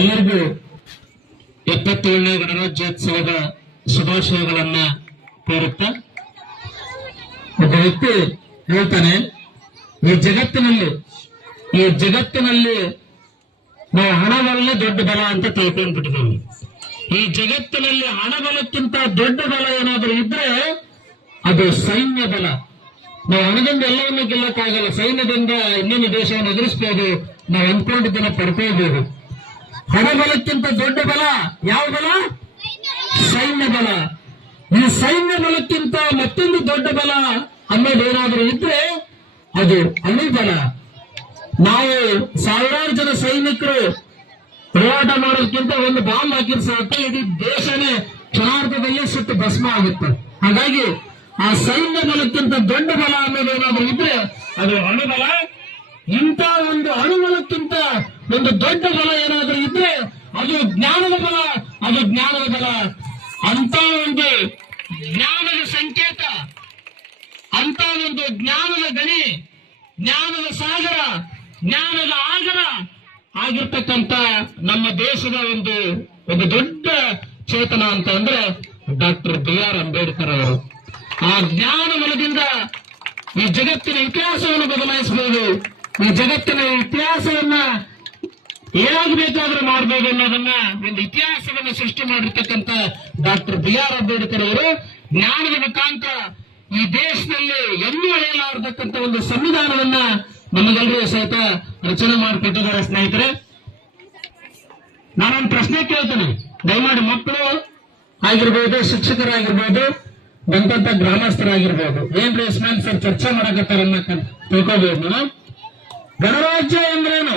ಎಲ್ಲರಿಗೂ 77ನೇ ಗಣರಾಜ್ಯೋತ್ಸವದ ಶುಭಾಶಯಗಳನ್ನ ಕೋರುತ್ತಾ ಒಬ್ಬ ವ್ಯಕ್ತಿ ಹೇಳ್ತಾನೆ, ಈ ಜಗತ್ತಿನಲ್ಲಿ ನಾವು ಹಣವಲ್ಲೇ ದೊಡ್ಡ ಬಲ ಅಂತ ತಿಳ್ಕೊಂಡ್ಬಿಟ್ಟಿದ್ದೀವಿ. ಈ ಜಗತ್ತಿನಲ್ಲಿ ಹಣಬಲಕ್ಕಿಂತ ದೊಡ್ಡ ಬಲ ಏನಾದರೂ ಇದ್ರೆ ಅದು ಸೈನ್ಯ ಬಲ. ನಾವು ಹಣದಿಂದ ಎಲ್ಲವನ್ನೂ ಗೆಲ್ಲಕ್ಕಾಗಲ್ಲ. ಸೈನ್ಯದಿಂದ ಇನ್ನೊಂದು ದೇಶವನ್ನು ಎದುರಿಸಬಹುದು, ನಾವು ಅಂದ್ಕೊಂಡಿದ್ದನ್ನ ಪಡ್ಕೋಬಹುದು. ಹಣಬಲಕ್ಕಿಂತ ದೊಡ್ಡ ಬಲ ಯಾವ ಬಲ? ಸೈನ್ಯ ಬಲ. ಈ ಸೈನ್ಯ ಬಲಕ್ಕಿಂತ ಮತ್ತೊಂದು ದೊಡ್ಡ ಬಲ ಅನ್ನೋದೇನಾದರೂ ಇದ್ರೆ ಅದು ಅಣು ಬಲ. ನಾವು ಸಾವಿರಾರು ಜನ ಸೈನಿಕರು ಹೋರಾಟ ಮಾಡೋದಕ್ಕಿಂತ ಒಂದು ಬಾಂಬ್ ಹಾಕಿದ್ರೆ ಸಾಕು, ಇಡೀ ದೇಶನೇ ಕ್ಷಣಾರ್ಧದಲ್ಲಿ ಸುಟ್ಟು ಭಸ್ಮ ಆಗುತ್ತೆ. ಹಾಗಾಗಿ ಆ ಸೈನ್ಯ ಬಲಕ್ಕಿಂತ ದೊಡ್ಡ ಬಲ ಅನ್ನೋದೇನಾದ್ರೂ ಇದ್ರೆ ಅದು ಅಣುಬಲ. ಇಂಥ ಒಂದು ಅಣುಬಲಕ್ಕಿಂತ ಒಂದು ದೊಡ್ಡ ಬಲ ಏನಾದ್ರೂ ಇದ್ರೆ ಅದು ಜ್ಞಾನದ ಬಲ. ಅಂತ ಒಂದು ಜ್ಞಾನದ ಸಂಕೇತ, ಅಂತ ಒಂದು ಜ್ಞಾನದ ಗಣಿ, ಜ್ಞಾನದ ಸಾಗರ, ಜ್ಞಾನದ ಆಗರ ಆಗಿರ್ತಕ್ಕಂಥ ನಮ್ಮ ದೇಶದ ಒಂದು ದೊಡ್ಡ ಚೇತನ ಅಂತ ಅಂದ್ರೆ ಡಾಕ್ಟರ್ B.R. ಅಂಬೇಡ್ಕರ್ ಅವರು. ಆ ಜ್ಞಾನ ಬಲದಿಂದ ಈ ಜಗತ್ತಿನ ಇತಿಹಾಸವನ್ನು ಬದಲಾಯಿಸಬಹುದು. ಈ ಜಗತ್ತಿನ ಇತಿಹಾಸವನ್ನ ಏನಾಗಬೇಕಾದ್ರೂ ಮಾಡಬಹುದು ಅನ್ನೋದನ್ನ ಒಂದು ಇತಿಹಾಸವನ್ನು ಸೃಷ್ಟಿ ಮಾಡಿರ್ತಕ್ಕಂಥ ಡಾಕ್ಟರ್ B.R. ಅಂಬೇಡ್ಕರ್ ಅವರು ಜ್ಞಾನದ ಮುಖಾಂತರ ಈ ದೇಶದಲ್ಲಿ ಎಲ್ಲೂ ಅಳೆಯಲಾರತಕ್ಕಂಥ ಒಂದು ಸಂವಿಧಾನವನ್ನ ನಮಗೆಲ್ಲರೂ ಸಹಿತ ರಚನೆ ಮಾಡಿಕೊಟ್ಟಿದ್ದಾರೆ. ಸ್ನೇಹಿತರೆ, ನಾನೊಂದು ಪ್ರಶ್ನೆ ಕೇಳ್ತೇನೆ, ದಯಮಾಡಿ ಮಕ್ಕಳು ಆಗಿರ್ಬೋದು, ಶಿಕ್ಷಕರಾಗಿರ್ಬೋದು, ಬಂದಂತ ಗ್ರಾಮಸ್ಥರಾಗಿರ್ಬೋದು, ಏನ್ರಿ ಇಸ್ಮಾನ್ ಸರ್ ಚರ್ಚೆ ಮಾಡಕತ್ತಾರನ್ನ ತಿಳ್ಕೋಬಹುದು. ನಾವು ಗಣರಾಜ್ಯ ಅಂದ್ರೇನು?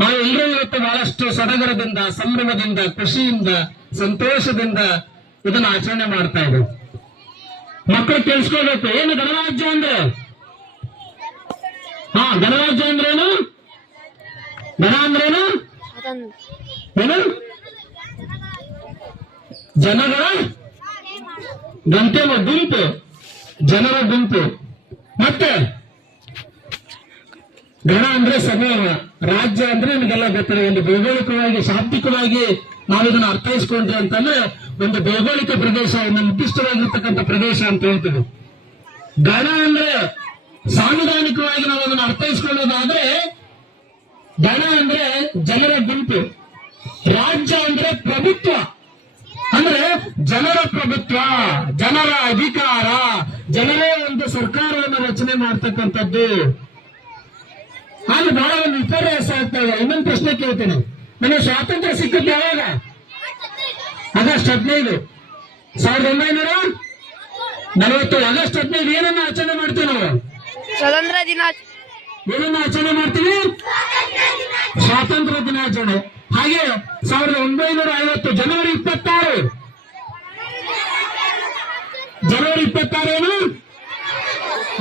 ನಾವು ಎಲ್ಲರೂ ಇವತ್ತು ಬಹಳಷ್ಟು ಸಡಗರದಿಂದ, ಸಂಭ್ರಮದಿಂದ, ಖುಷಿಯಿಂದ, ಸಂತೋಷದಿಂದ ಇದನ್ನ ಆಚರಣೆ ಮಾಡ್ತಾ ಇದ್ದೇವೆ. ಮಕ್ಕಳು ಕೇಳಿಸ್ಕೋಬೇಕು, ಏನು ಗಣರಾಜ್ಯ ಅಂದ್ರೆ? ಗಣರಾಜ್ಯ ಅಂದ್ರೇನು? ಗಣ ಅಂದ್ರೇನು? ಏನು? ಜನಗಳ ಗುಂಪು, ಜನರ ಗುಂಪು. ಮತ್ತೆ ಗಣ ಅಂದ್ರೆ ಸಮೂಹ, ರಾಜ್ಯ ಅಂದ್ರೆ ನಿಮಗೆಲ್ಲ ಗೊತ್ತಿದೆ. ಒಂದು ಭೌಗೋಳಿಕವಾಗಿ, ಶಾಬ್ದಿಕವಾಗಿ ನಾವಿದನ್ನ ಅರ್ಥೈಸ್ಕೊಂಡ್ರೆ ಅಂತಂದ್ರೆ ಒಂದು ಭೌಗೋಳಿಕ ಪ್ರದೇಶ, ಒಂದು ನಿರ್ದಿಷ್ಟವಾಗಿರ್ತಕ್ಕಂಥ ಪ್ರದೇಶ ಅಂತ ಹೇಳ್ತೀವಿ. ಗಣ ಅಂದ್ರೆ ಸಾಂವಿಧಾನಿಕವಾಗಿ ನಾವು ಅದನ್ನು ಅರ್ಥೈಸ್ಕೊಳ್ಳೋದಾದ್ರೆ ಗಣ ಅಂದ್ರೆ ಜನರ ಗುಂಪು, ರಾಜ್ಯ ಅಂದ್ರೆ ಪ್ರಭುತ್ವ, ಅಂದ್ರೆ ಜನರ ಪ್ರಭುತ್ವ, ಜನರ ಅಧಿಕಾರ, ಜನರೇ ಒಂದು ಸರ್ಕಾರವನ್ನು ರಚನೆ ಮಾಡ್ತಕ್ಕಂಥದ್ದು. ಅಲ್ಲಿ ಬಹಳ ಒಂದು ವಿಪರ್ಯಾಸ ಆಗ್ತಾ ಇದೆ. ಇನ್ನೊಂದು ಪ್ರಶ್ನೆ ಕೇಳ್ತೇನೆ, ನನಗೆ ಸ್ವಾತಂತ್ರ್ಯ ಸಿಕ್ಕದ್ದು ಯಾವಾಗ? ಆಗಸ್ಟ್ 15, 1940. ಆಗಸ್ಟ್ 15 ಏನನ್ನ ಆಚರಣೆ ಮಾಡ್ತೀವಿ ನಾವು? ಸ್ವಾತಂತ್ರ್ಯ ದಿನ. ಏನನ್ನ ಆಚರಣೆ ಮಾಡ್ತೀವಿ? ಸ್ವಾತಂತ್ರ್ಯ ದಿನಾಚರಣೆ. ಹಾಗೆ 1950 ಜನವರಿ 26, ಏನು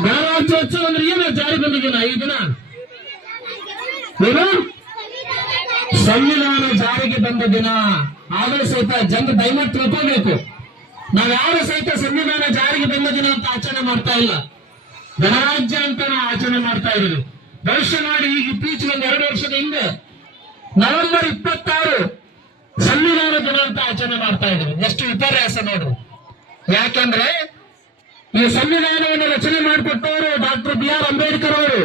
ಗಣರಾಜ್ಯೋತ್ಸವ ಅಂದ್ರೆ ಏನು ಜಾರಿ ಬಂದಿದ್ದೀನ? ಈ ದಿನ ಏನು? ಸಂವಿಧಾನ ಜಾರಿಗೆ ಬಂದ ದಿನ. ಆದರೂ ಸಹಿತ ಜನರು ದಯಮಾಡಿ ತಿಳ್ಕೋಬೇಕು, ನಾವ್ ಯಾರು ಸಹಿತ ಸಂವಿಧಾನ ಜಾರಿಗೆ ಬಂದ ದಿನ ಅಂತ ಆಚರಣೆ ಮಾಡ್ತಾ ಇಲ್ಲ, ಗಣರಾಜ್ಯ ಅಂತ ಆಚರಣೆ ಮಾಡ್ತಾ ಇದ್ದೀವಿ. ಭವಿಷ್ಯ ನೋಡಿ, ಈಗ ಇತ್ತೀಚೆಗೆ 2 ವರ್ಷದ ಹಿಂದೆ ನವೆಂಬರ್ 26 ಸಂವಿಧಾನ ದಿನ ಅಂತ ಆಚರಣೆ ಮಾಡ್ತಾ ಇದ್ದೀವಿ. ಎಷ್ಟು ವಿಪರ್ಯಾಸ ನೋಡ್ರಿ. ಯಾಕಂದ್ರೆ ಈ ಸಂವಿಧಾನವನ್ನು ರಚನೆ ಮಾಡಿಕೊಟ್ಟವರು ಡಾಕ್ಟರ್ B.R. ಅಂಬೇಡ್ಕರ್ ಅವರು.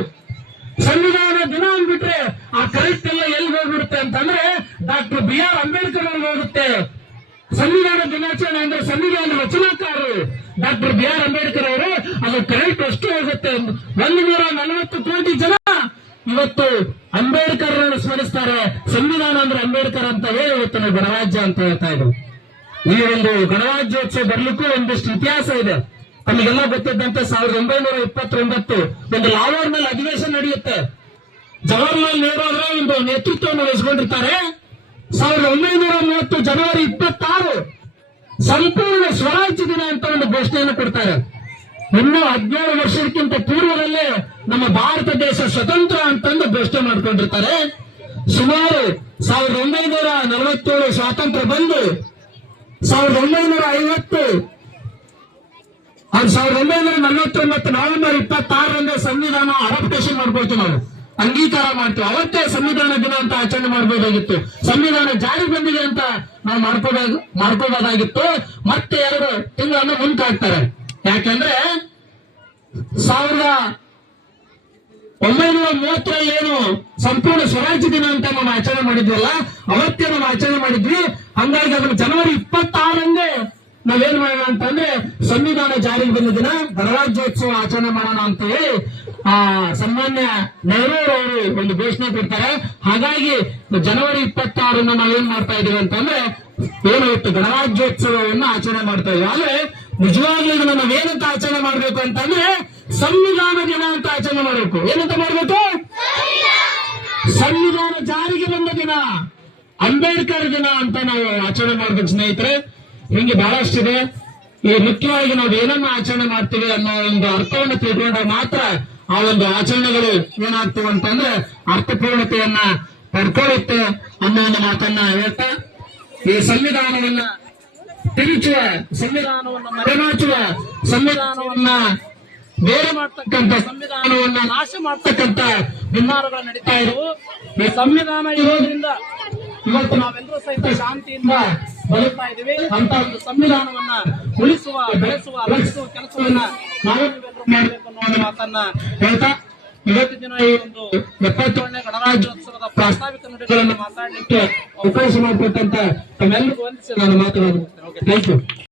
ಸಂವಿಧಾನ ದಿನ ಅಂದ್ಬಿಟ್ರೆ ಆ ಕರೆಕ್ಟ್ ಎಲ್ಲ ಎಲ್ಲಿ ಹೋಗ್ಬಿಡುತ್ತೆ ಅಂತಂದ್ರೆ ಡಾಕ್ಟರ್ B.R. ಅಂಬೇಡ್ಕರ್ ಅವ್ರಿಗೆ ಹೋಗುತ್ತೆ. ಸಂವಿಧಾನ ದಿನಾಚರಣೆ ಅಂದ್ರೆ ಸಂವಿಧಾನ ರಚನಾಕಾರರು ಡಾಕ್ಟರ್ B.R. ಅಂಬೇಡ್ಕರ್ ಅವರು. ಅದು ಕರೆಕ್ಟ್ ಎಷ್ಟು ಹೋಗುತ್ತೆ? 140 ಕೋಟಿ ಜನ ಇವತ್ತು ಅಂಬೇಡ್ಕರ್ ಸ್ಮರಿಸ್ತಾರೆ. ಸಂವಿಧಾನ ಅಂದ್ರೆ ಅಂಬೇಡ್ಕರ್ ಅಂತ ಹೇಳಿ ಇವತ್ತು ನಾವು ಗಣರಾಜ್ಯ ಅಂತ ಹೇಳ್ತಾ ಇದ್ದೀವಿ. ಈ ಒಂದು ಗಣರಾಜ್ಯೋತ್ಸವ ಬರ್ಲಿಕ್ಕೂ ಒಂದಿಷ್ಟು ಇತಿಹಾಸ ಇದೆ. ತಮಗೆಲ್ಲ ಗೊತ್ತಿದ್ದಂತೆ 1929 ಒಂದು ಲಾಹೋರ್ನಲ್ಲಿ ಅಧಿವೇಶನ ನಡೆಯುತ್ತೆ. ಜವಾಹರ್ಲಾಲ್ ನೆಹರು ಅವರ ಒಂದು ನೇತೃತ್ವವನ್ನು ವಹಿಸಿಕೊಂಡಿರ್ತಾರೆ. 1930 ಜನವರಿ 26 ಸಂಪೂರ್ಣ ಸ್ವರಾಜ್ಯ ದಿನ ಅಂತ ಒಂದು ಘೋಷಣೆಯನ್ನು ಕೊಡ್ತಾರೆ. ಇನ್ನು 17 ವರ್ಷಕ್ಕಿಂತ ಪೂರ್ವದಲ್ಲೇ ನಮ್ಮ ಭಾರತ ದೇಶ ಸ್ವತಂತ್ರ ಅಂತಂದು ಘೋಷಣೆ ಮಾಡ್ಕೊಂಡಿರ್ತಾರೆ. ಸುಮಾರು 1947 ಸ್ವಾತಂತ್ರ್ಯ ಬಂದು 1949 ನವೆಂಬರ್ 26ರಂದು ಸಂವಿಧಾನ ಅಡಾಪ್ಟೇಷನ್ ಮಾಡ್ಕೊಳ್ತೀವಿ ನಾವು. ಅಂಗೀಕಾರ ಮಾಡ್ತೀವಿ. ಅವತ್ತೇ ಸಂವಿಧಾನ ದಿನ ಅಂತ ಆಚರಣೆ ಮಾಡಬಹುದಾಗಿತ್ತು. ಸಂವಿಧಾನ ಜಾರಿ ಬಂದಿದೆ ಅಂತ ನಾವು ಮಾಡ್ಕೋಬಹುದಾಗಿತ್ತು. ಮತ್ತೆ 2 ತಿಂಗಳನ್ನು ಮುಂದೆ ಹಾಕ್ತಾರೆ. ಯಾಕಂದ್ರೆ 1930 ಏನು ಸಂಪೂರ್ಣ ಸ್ವರಾಜ್ಯ ದಿನ ಅಂತ ನಾವು ಆಚರಣೆ ಮಾಡಿದ್ವಲ್ಲ, ಅವತ್ತೇ ನಾವು ಆಚರಣೆ ಮಾಡಿದ್ವಿ. ಹಂಗಾಗಿ ಅದನ್ನು ಜನವರಿ 26ರಂದೇ ನಾವೇನ್ ಮಾಡೋಣ ಅಂತಂದ್ರೆ ಸಂವಿಧಾನ ಜಾರಿಗೆ ಬಂದ ದಿನ ಗಣರಾಜ್ಯೋತ್ಸವ ಆಚರಣೆ ಮಾಡೋಣ ಅಂತ ಹೇಳಿ ಸನ್ಮಾನ್ಯ ನೆಹರು ಅವರು ಒಂದು ಘೋಷಣೆ ಕೊಡ್ತಾರೆ. ಹಾಗಾಗಿ ಜನವರಿ 26 ನಾವೇನ್ ಮಾಡ್ತಾ ಇದೀವಿ ಅಂತಂದ್ರೆ ಏನು ಇವತ್ತು ಗಣರಾಜ್ಯೋತ್ಸವವನ್ನು ಆಚರಣೆ ಮಾಡ್ತಾ ಇದೀವಿ. ಆದ್ರೆ ನಿಜವಾಗ್ಲೂ ಇದನ್ನ ನಾವೇನಂತ ಆಚರಣೆ ಮಾಡ್ಬೇಕು ಅಂತಂದ್ರೆ ಸಂವಿಧಾನ ದಿನ ಅಂತ ಆಚರಣೆ ಮಾಡಬೇಕು. ಏನಂತ ಮಾಡ್ಬೇಕು? ಸಂವಿಧಾನ ಜಾರಿಗೆ ಬಂದ ದಿನ, ಅಂಬೇಡ್ಕರ್ ದಿನ ಅಂತ ನಾವು ಆಚರಣೆ ಮಾಡ್ಬೇಕು ಸ್ನೇಹಿತರೆ. ಹಿಂಗೆ ಬಹಳಷ್ಟಿದೆ. ಈ ಮುಖ್ಯವಾಗಿ ನಾವು ಏನನ್ನ ಆಚರಣೆ ಮಾಡ್ತೀವಿ ಅನ್ನೋ ಒಂದು ಅರ್ಥವನ್ನು ತಿಳ್ಕೊಂಡ್ರೆ ಮಾತ್ರ ಆ ಒಂದು ಆಚರಣೆಗಳು ಏನಾಗ್ತವೆ ಅಂತಂದ್ರೆ ಅರ್ಥಪೂರ್ಣತೆಯನ್ನ ಪಡ್ಕೊಳ್ಳುತ್ತೆ ಅನ್ನೋ ಒಂದು ಮಾತನ್ನ ಹೇಳ್ತಾ, ಈ ಸಂವಿಧಾನವನ್ನ ತಿರುಚುವ, ಸಂವಿಧಾನವನ್ನ ಮರೆಮಾಚುವ, ಸಂವಿಧಾನವನ್ನ ಬೇರೆ ಮಾಡ್ತಕ್ಕಂಥ, ಸಂವಿಧಾನವನ್ನ ನಾಶ ಮಾಡ್ತಕ್ಕಂಥ ವಿಮಾನಗಳು ನಡೀತಾ ಇರುವು. ಈ ಸಂವಿಧಾನ ಇರೋದ್ರಿಂದ ಇವತ್ತು ನಾವೆಲ್ಲರೂ ಸಹಿತ ಶಾಂತಿಯಿಂದ ಬದುಕ್ತಾ ಇದೀವಿ. ಅಂತ ಒಂದು ಸಂವಿಧಾನವನ್ನ ಉಳಿಸುವ, ಬೆಳೆಸುವ, ರಕ್ಷಿಸುವ ಕೆಲಸವನ್ನ ನಾವೆಲ್ಲರೂ ಮಾಡಬೇಕು ಅನ್ನೋ ಒಂದು ಮಾತನ್ನ ಹೇಳ್ತಾ, ಇವತ್ತಿನ ದಿನ ಈ ಒಂದು 77ನೇ ಗಣರಾಜ್ಯೋತ್ಸವದ ಪ್ರಾಸ್ತಾವಿಕ ನುಡಿಗಳನ್ನು ಮಾತಾಡಲಿಕ್ಕೆ ಅವಕಾಶ ಮಾಡಿಕೊಟ್ಟಂತ ತಮ್ಮೆಲ್ಲರಿಗೂ ವಂದಿಸಿ ನಾನು ಮಾತನಾಡುತ್ತೇನೆ. Thank you.